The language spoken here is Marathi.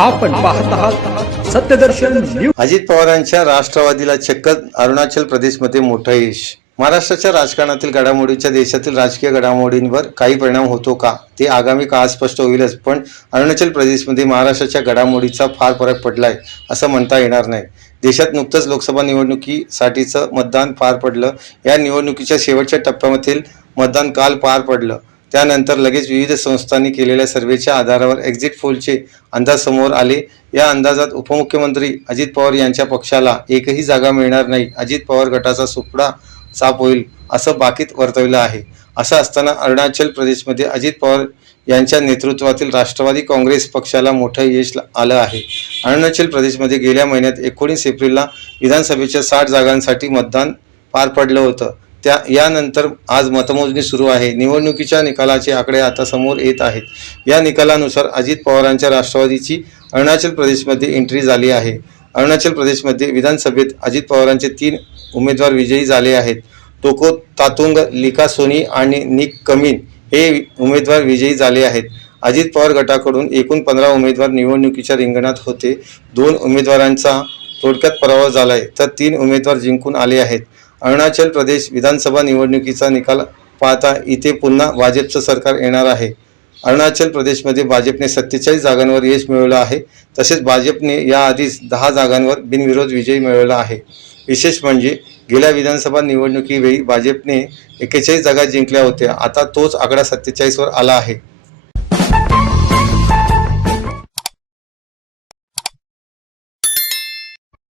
आपण पाहत आहात सत्यदर्शन अजित पवारांच्या राष्ट्रवादीला चक्क अरुणाचल प्रदेशमध्ये मोठं यश. महाराष्ट्राच्या राजकारणातील घडामोडीच्या देशातील राजकीय घडामोडींवर काही परिणाम होतो का? ते आगामी काळात स्पष्ट होईलच पण अरुणाचल प्रदेशमध्ये महाराष्ट्राच्या घडामोडीचा फार फरक पडलाय असं म्हणता येणार नाही. देशात नुकतंच लोकसभा निवडणुकीसाठीचं मतदान पार पडलं. या निवडणुकीच्या शेवटच्या टप्प्यामधील मतदान काल पार पडलं. त्यानंतर लगेच विविध संस्थांनी केलेल्या सर्वेच्या आधारावर एक्झिट पोलचे अंदाज समोर आले. या अंदाजात उपमुख्यमंत्री अजित पवार यांच्या पक्षाला एकही जागा मिळणार नाही. अजित पवार गटाचा सुपडा साफ होईल असं बाकीत वर्तवलं आहे. असं असताना अरुणाचल प्रदेशमध्ये अजित पवार यांच्या नेतृत्वातील राष्ट्रवादी काँग्रेस पक्षाला मोठं यश आलं आहे. अरुणाचल प्रदेशमध्ये गेल्या महिन्यात एकोणीस एप्रिलला विधानसभेच्या साठ जागांसाठी मतदान पार पडलं होतं. त्या यानंतर आज मतमोजणी सुरू आहे. निवडणुकीच्या निकालाचे आकडे आता समोर येत आहेत. या निकालानुसार अजित पवारांच्या राष्ट्रवादीची अरुणाचल प्रदेशमध्ये एंट्री झाली आहे. अरुणाचल प्रदेशमध्ये विधानसभेत अजित पवारांचे तीन उमेदवार विजयी झाले आहेत. टोको तातुंग लिका सोनी आणि निक कमिन हे उमेदवार विजयी झाले आहेत. अजित पवार गटाकडून एकूण पंधरा उमेदवार निवडणुकीच्या रिंगणात होते. दोन उमेदवारांचा थोडक्यात पराभव झाला आहे तर तीन उमेदवार जिंकून आले आहेत. अरुणाचल प्रदेश विधानसभा निवडणुकीचा निकाल पाहता इथे पुन्हा भाजपचं सरकार येणार आहे. अरुणाचल प्रदेशमध्ये भाजपने सत्तेचाळीस जागांवर यश मिळवलं आहे. तसेच भाजपने याआधीच दहा जागांवर बिनविरोध विजय मिळवला आहे. विशेष म्हणजे गेल्या विधानसभा निवडणुकीवेळी भाजपने एक्केचाळीस जागा जिंकल्या होत्या. आता तोच आकडा सत्तेचाळीसवर आला आहे.